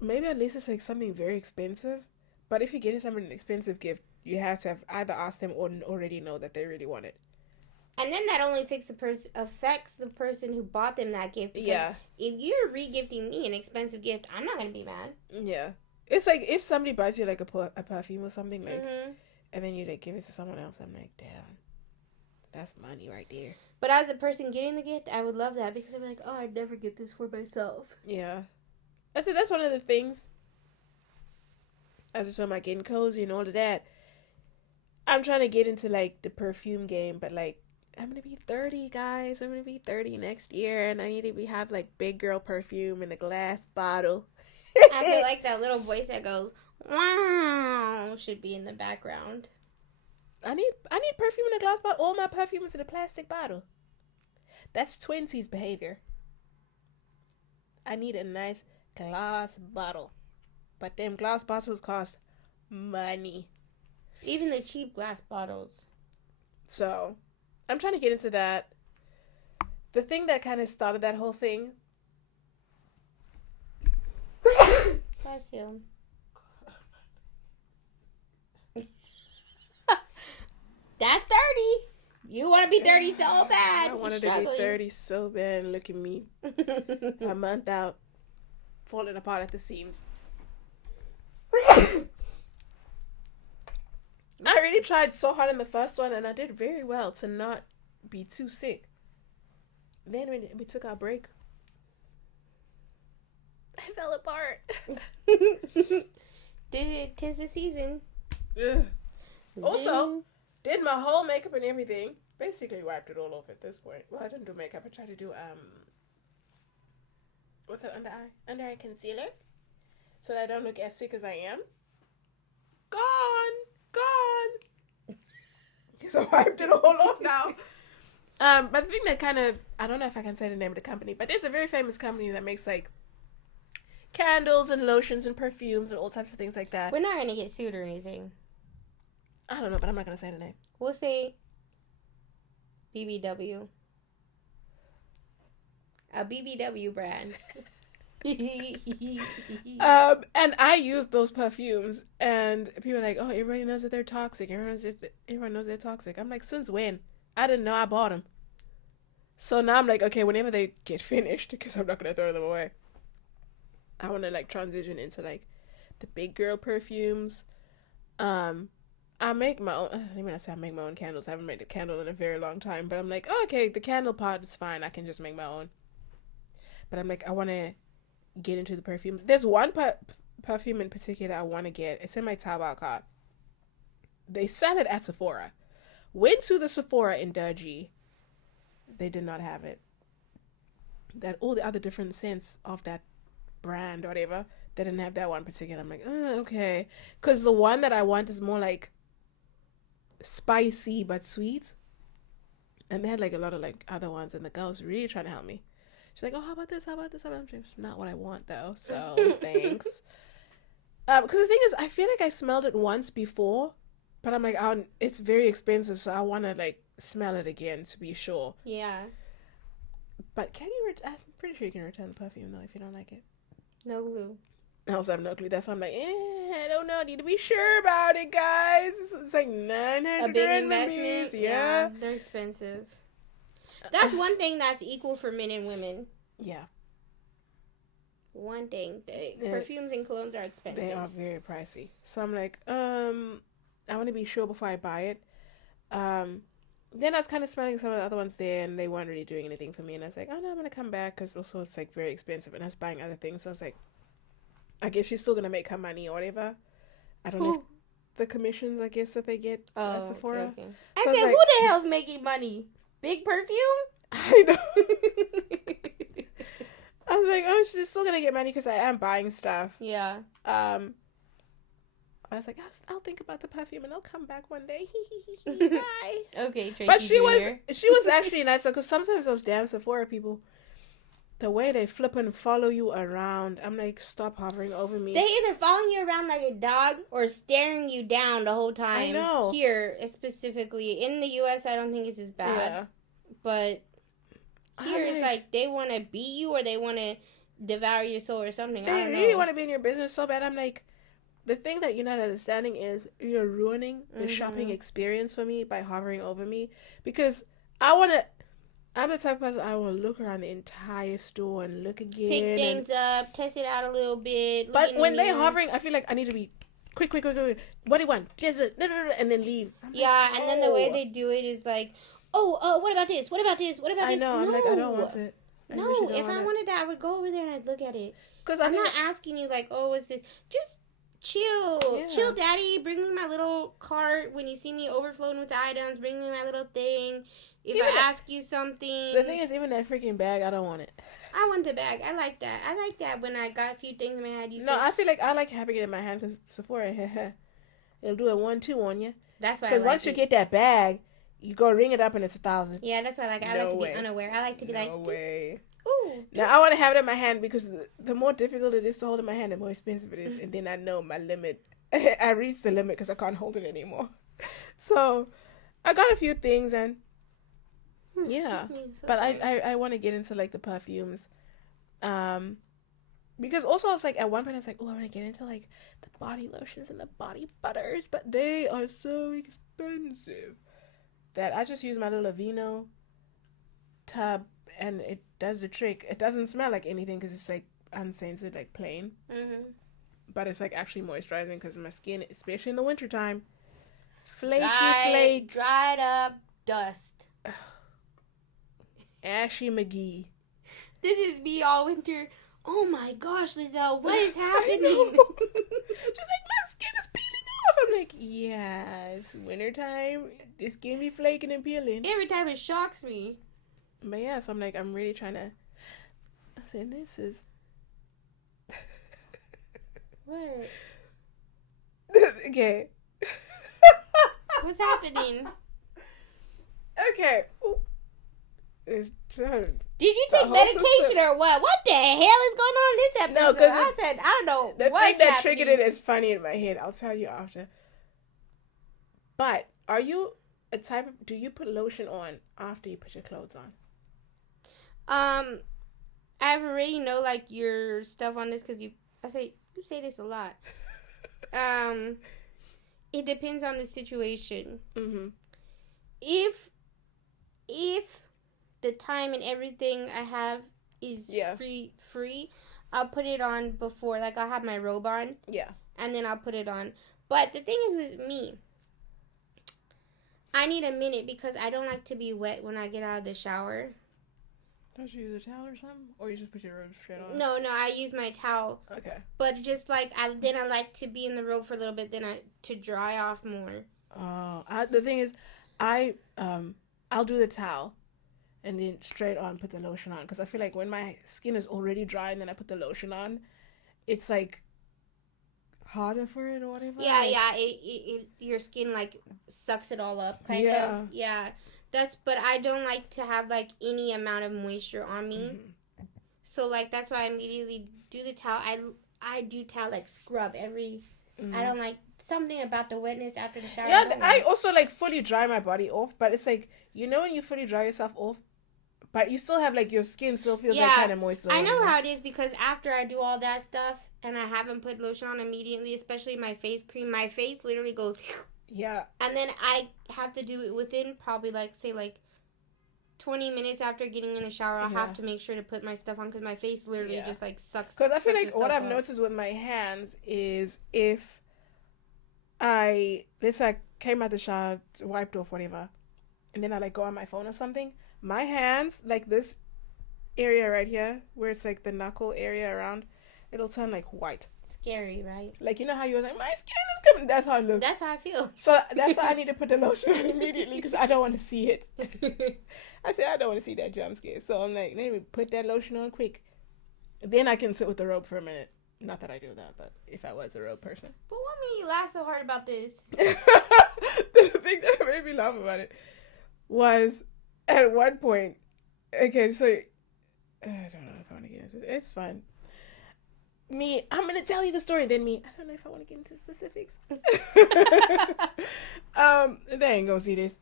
maybe unless it's like something very expensive, but if you're getting someone an expensive gift, you have to have either ask them or already know that they really want it. And then that only affects the person who bought them that gift. Because if you're re-gifting me an expensive gift, I'm not going to be mad. Yeah. It's like if somebody buys you like a perfume or something, like, and then you like give it to someone else, I'm like, damn, that's money right there. But as a person getting the gift, I would love that because I'd be like, oh, I'd never get this for myself. Yeah. I said that's one of the things. As I'm talking about getting cozy and all of that, I'm trying to get into like the perfume game, but like I'm gonna be 30, guys. I'm gonna be 30 next year, and I need to have like big girl perfume in a glass bottle. I feel like that little voice that goes, wow, should be in the background. I need perfume in a glass bottle. All my perfume is in a plastic bottle. That's twinsies behavior. I need a nice glass bottle. But them glass bottles cost money. Even the cheap glass bottles. So, I'm trying to get into that. The thing that kind of started that whole thing. Bless you. That's 30. You want to be 30 so bad. I wanted to be 30 so bad. Look at me. A month out. Falling apart at the seams. I really tried so hard in the first one, and I did very well to not be too sick. Then when we took our break, I fell apart. Tis the season. Ugh. Also, did my whole makeup and everything. Basically wiped it all off at this point. Well, I didn't do makeup. I tried to do what's that, under eye concealer, so that I don't look as sick as I am. Gone. Because I wiped it all off now. But the thing that kind of, I don't know if I can say the name of the company, but it's a very famous company that makes like candles and lotions and perfumes and all types of things like that. We're not gonna get sued or anything. I don't know, but I'm not gonna say the name. We'll say BBW. A BBW brand. And I use those perfumes, and people are like, "Oh, everybody knows that they're toxic. Everyone knows they're toxic." I'm like, since when? I didn't know I bought them. So now I'm like, okay, whenever they get finished, because I'm not gonna throw them away, I want to like transition into like the big girl perfumes. I make my own. I don't even say I make my own candles. I haven't made a candle in a very long time, but I'm like, oh, okay, the candle part is fine. I can just make my own. But I'm like, I want to get into the perfumes. There's one perfume in particular I want to get. It's in my Taobao cart. They sell it at Sephora. Went to the Sephora in Dudgy. They did not have it. That all the other different scents of that brand or whatever, they didn't have that one particular. I'm like, okay, because the one that I want is more like spicy but sweet, and they had like a lot of like other ones, and the girl was really trying to help me. She's like, oh, how about this, how about this, how about this? It's not what I want though, so thanks. Because the thing is, I feel like I smelled it once before, but I'm like, oh, it's very expensive, so I want to like smell it again to be sure. Yeah. But can you I'm pretty sure you can return the perfume though if you don't like it. No clue. I also have no clue. That's why I'm like, I don't know. I need to be sure about it, guys. It's like 900 a big investment. Yeah, they're expensive. That's one thing that's equal for men and women. Yeah. One thing. Perfumes and colognes are expensive. They are very pricey. So I'm like, I want to be sure before I buy it. Then I was kind of smelling some of the other ones there, and they weren't really doing anything for me. And I was like, oh no, I'm going to come back, because also it's like very expensive. And I was buying other things. So I was like, I guess she's still going to make her money or whatever. I don't know if the commissions, I guess, that they get at Sephora. Okay. I said, who the hell's making money? Big Perfume? I know. I was like, oh, she's still going to get money because I am buying stuff. Yeah. I was like, I'll think about the perfume and I'll come back one day. Bye. Okay, Tracy But she Jr. was actually nice, because sometimes those damn Sephora people, the way they flip and follow you around, I'm like, stop hovering over me. They either following you around like a dog or staring you down the whole time. I know. Here, specifically. In the U.S., I don't think it's as bad. Yeah. But here, it's like they want to beat you or they want to devour your soul or something. They really want to be in your business so bad. I'm like, the thing that you're not understanding is you're ruining the shopping experience for me by hovering over me. Because I'm the type of person, I will look around the entire store and look again. Pick things up, test it out a little bit. But when they're hovering, I feel like I need to be quick. What do you want? And then leave. And then the way they do it is like, what about this? What about this? What about this? I know. No. I'm like, I don't want it. No, if I wanted that, I would go over there and I'd look at it. Because I'm not asking you like, what's this? Just chill. Yeah. Chill, daddy. Bring me my little cart when you see me overflowing with items. Bring me my little thing. If I ask you something. The thing is, even that freaking bag, I don't want it. I want the bag. I like that. I like that when I got a few things in my head. I feel like I like having it in my hand because Sephora, it'll do a 1-2 on you. That's why. Because once you get that bag, you go ring it up and it's $1,000. Yeah, that's why I like it. I like to be unaware. I like to be like. No way. Ooh. Now I want to have it in my hand because the more difficult it is to hold in my hand, the more expensive it is, and then I know my limit. I reached the limit because I can't hold it anymore. So I got a few things and. Yeah, but I want to get into like the perfumes, because also it's like at one point I was like, oh, I want to get into like the body lotions and the body butters, but they are so expensive that I just use my little Aveeno tub and it does the trick. It doesn't smell like anything because it's like unscented, like plain, but it's like actually moisturizing because my skin, especially in the wintertime, dried up dust. Ashy McGee. This is me all winter. Oh my gosh, Lizelle, what is happening? She's like, my skin is peeling off. I'm like, yeah, it's wintertime. This skin be flaking and peeling. Every time it shocks me. But yeah, so I'm like, I'm really trying to. I'm saying this is. What? Okay. What's happening? Okay. Ooh. It's Did you take medication or what? What the hell is going on in this episode? No, because I don't know the what's thing that happening. triggered it is funny in my head. I'll tell you after. But are you a type of? Do you put lotion on after you put your clothes on? I already know like your stuff on this because you say this a lot. It depends on the situation. Mm-hmm. If the time and everything I have is free, I'll put it on before. Like, I'll have my robe on. Yeah. And then I'll put it on. But the thing is with me, I need a minute because I don't like to be wet when I get out of the shower. Don't you use a towel or something? Or you just put your robe straight on? No, I use my towel. Okay. But just like, I like to be in the robe for a little bit, then to dry off more. Oh, the thing is, I'll do the towel. And then straight on put the lotion on. Because I feel like when my skin is already dry and then I put the lotion on, it's like harder for it or whatever. Yeah, It your skin like sucks it all up, kind of. Yeah. But I don't like to have like any amount of moisture on me. Mm-hmm. So like that's why I immediately do the towel. I do towel like scrub every. Mm-hmm. I don't like something about the wetness after the shower. Yeah, I also like fully dry my body off, but it's like when you fully dry yourself off. But you still have, like, your skin still feels, like, kind of moist. I know how it is because after I do all that stuff and I haven't put lotion on immediately, especially my face cream, my face literally goes... Yeah. And then I have to do it within probably, like, say, like, 20 minutes after getting in the shower. I'll have to make sure to put my stuff on because my face literally just, like, sucks. Because I feel like what I've noticed with my hands is if let's say I came out the shower, wiped off, whatever, and then I, like, go on my phone or something... My hands, like this area right here, where it's like the knuckle area around, it'll turn like white. Scary, right? Like, you know how you were like, my skin is coming. That's how I look. That's how I feel. So that's why I need to put the lotion on immediately because I don't want to see it. I said, I don't want to see that jump scare. So I'm like, let me put that lotion on quick. Then I can sit with the robe for a minute. Not that I do that, but if I was a robe person. But what made you laugh so hard about this? The thing that made me laugh about it was... At one point, okay, so I don't know if I want to get into it. It's fine. I'm going to tell you the story. Then I don't know if I want to get into specifics. They ain't going to see this.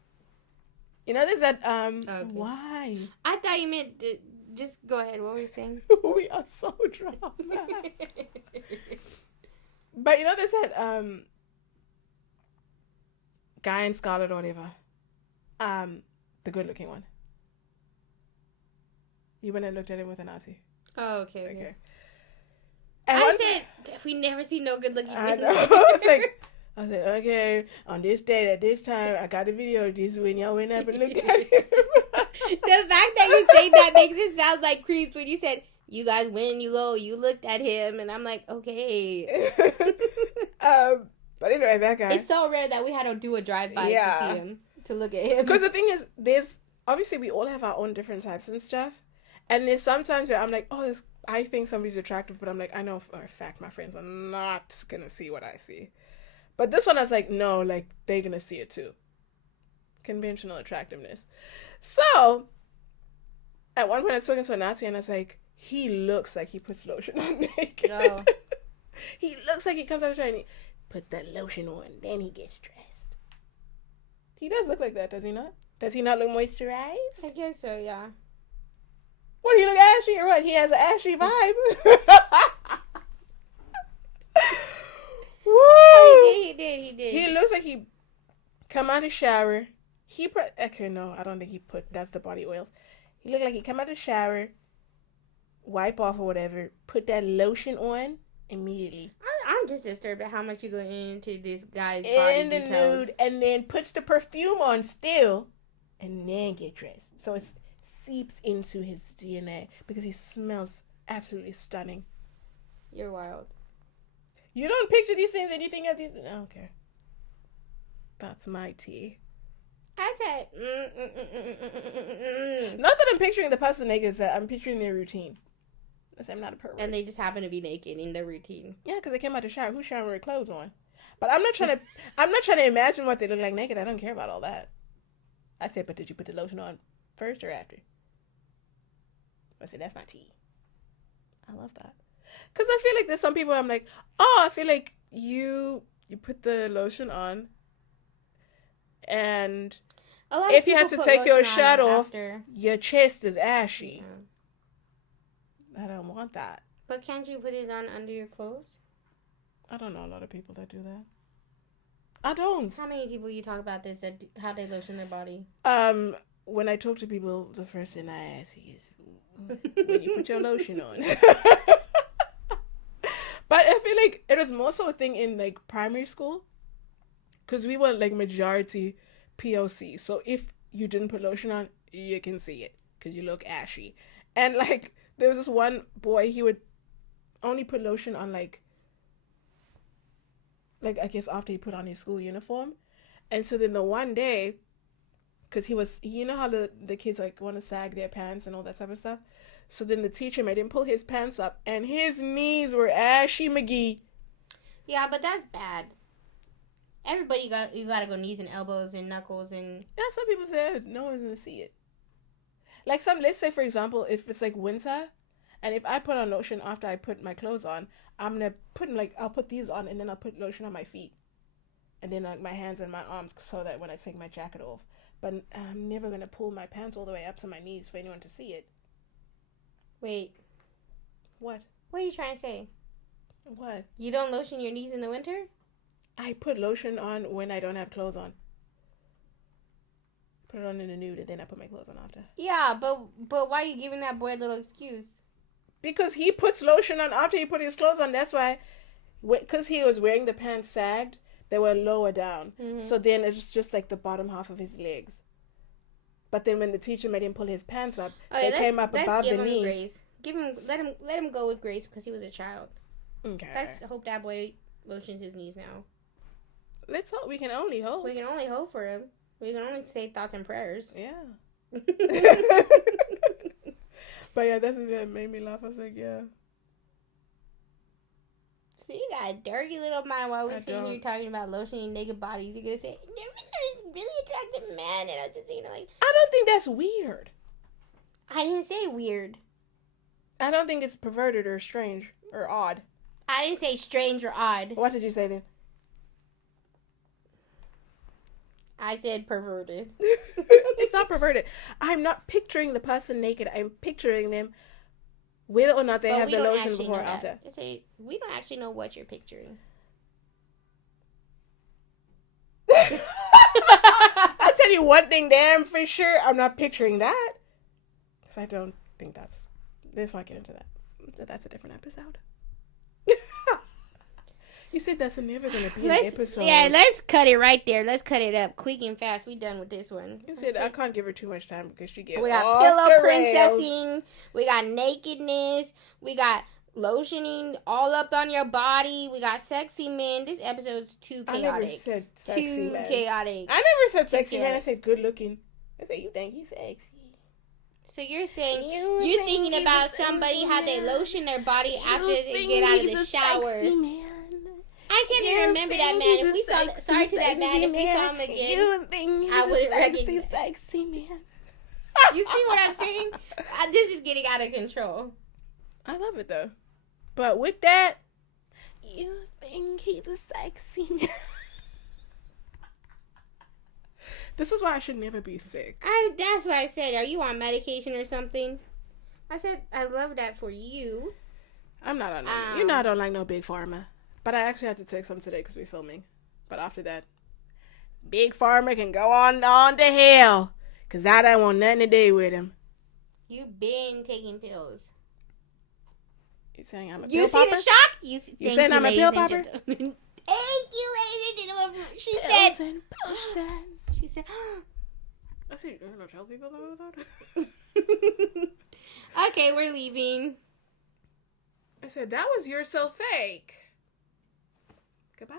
You know, there's that, okay. Why? I thought you meant, just go ahead. What were you saying? We are so drunk. But you know, there's that, guy in Scarlet or whatever. The good-looking one. You went and looked at him with a Nazi. Oh, okay. And I said, we never see no good-looking men. I said, okay, on this date at this time, I got a video of this when y'all went up and looked at him. The fact that you say that makes it sound like creeps when you said, you guys win, you looked at him, and I'm like, okay. But anyway, that guy. It's so rare that we had to do a drive-by to see him. To look at him. Because the thing is, obviously we all have our own different types and stuff. And there's sometimes where I'm like, I think somebody's attractive, but I'm like, I know for a fact my friends are not going to see what I see. But this one I was like, no, like they're going to see it too. Conventional attractiveness. So, at one point I was talking to a Nazi and I was like, he looks like he puts lotion on naked. No. He looks like he comes out of the shower and he puts that lotion on, then he gets dressed. He does look like that, does he not? Does he not look moisturized? I guess so, yeah. What, do you look ashy or what? He has an ashy vibe. Woo! Oh, he did. He looks like he come out of the shower. I don't think that's the body oils. He looked like he come out of the shower, wipe off or whatever, put that lotion on immediately. I'm just disturbed at how much you go into this guy's body details. In the nude, and then puts the perfume on still, and then get dressed. So it seeps into his DNA because he smells absolutely stunning. You're wild. You don't picture these things and you think of these. Okay. That's my tea. I said, Not that I'm picturing the person naked, I'm picturing their routine. I said I'm not a pervert. And they just happen to be naked in their routine. Yeah, because they came out the shower. Who's showering with clothes on? But I'm not trying to imagine what they look like naked. I don't care about all that. I said, but did you put the lotion on first or after? I said, that's my tea. I love that. Because I feel like there's some people I'm like, oh, I feel like you put the lotion on, and if you had to take your shirt off, your chest is ashy. Yeah. I don't want that. But can't you put it on under your clothes? I don't know a lot of people that do that. I don't. How many people you talk about this that how they lotion their body? When I talk to people, the first thing I ask is, when you put your lotion on. But I feel like it was more so a thing in like primary school, because we were like majority POC. So if you didn't put lotion on, you can see it because you look ashy. And like there was this one boy, he would only put lotion on like I guess after he put on his school uniform. And so then the one day, because he was, you know how the kids like want to sag their pants and all that type of stuff. So then the teacher made him pull his pants up, and his knees were ashy McGee. Yeah, but that's bad. Everybody you gotta go knees and elbows and knuckles and. Yeah, some people said no one's gonna see it. Like let's say for example, if it's like winter, and if I put on lotion after I put my clothes on, I'm gonna I'll put these on and then I'll put lotion on my feet, and then like my hands and my arms, so that when I take my jacket off. But I'm never gonna pull my pants all the way up to my knees for anyone to see it. Wait. What? What are you trying to say? What? You don't lotion your knees in the winter? I put lotion on when I don't have clothes on. Put it on in the nude and then I put my clothes on after. Yeah, but why are you giving that boy a little excuse? Because he puts lotion on after he put his clothes on. That's why, because he was wearing the pants sagged, they were lower down. Mm-hmm. So then it's just like the bottom half of his legs. But then when the teacher made him pull his pants up, they came up above the knee. Grace. Let him go with grace because he was a child. Okay. Let's hope that boy lotions his knees now. Let's hope. We can only hope. We can only hope for him. We can only say thoughts and prayers. Yeah. But yeah, that's what made me laugh. I was like, yeah. So you got a dirty little mind while we're sitting here talking about lotioning naked bodies. You're going to say, never met this really attractive man. And I'm just thinking like... I don't think that's weird. I didn't say weird. I don't think it's perverted or strange or odd. I didn't say strange or odd. What did you say then? I said perverted. It's not perverted. I'm not picturing the person naked. I'm picturing them whether or not they have the lotion before or after. We don't actually know what you're picturing. I'll tell you one thing damn for sure. I'm not picturing that. Because I don't think that's... Let's not get into that. That's a different episode. You said that's never going to be an episode. Yeah, let's cut it right there. Let's cut it up quick and fast. We done with this one. You said I can't give her too much time because she gets. We got pillow princessing. We got nakedness. We got lotioning all up on your body. We got sexy men. This episode's too chaotic. I never said sexy man. Too chaotic. I never said sexy man. I said good looking. I said you think he's sexy. So you're saying you're thinking about somebody how they lotion their body after they get out of the shower. I can't even remember that man. If we saw, sorry to that man, if we saw him again, I would recognize. Sexy man. You see what I'm saying? This is getting out of control. I love it though, but with that, you think he's a sexy man. This is why I should never be sick. That's what I said. Are you on medication or something? I said I love that for you. I'm not on. You're not on like no big pharma. But I actually had to take some today because we're filming. But after that, Big Pharma can go on to hell. Because I don't want nothing to do with him. You've been taking pills. You saying I'm a pill popper? You see the shock? You saying I'm a pill popper? Thank you, ladies and gentlemen. She said... She said... I see. You don't tell people that. Okay, we're leaving. I said, that was You're So Fake. Goodbye.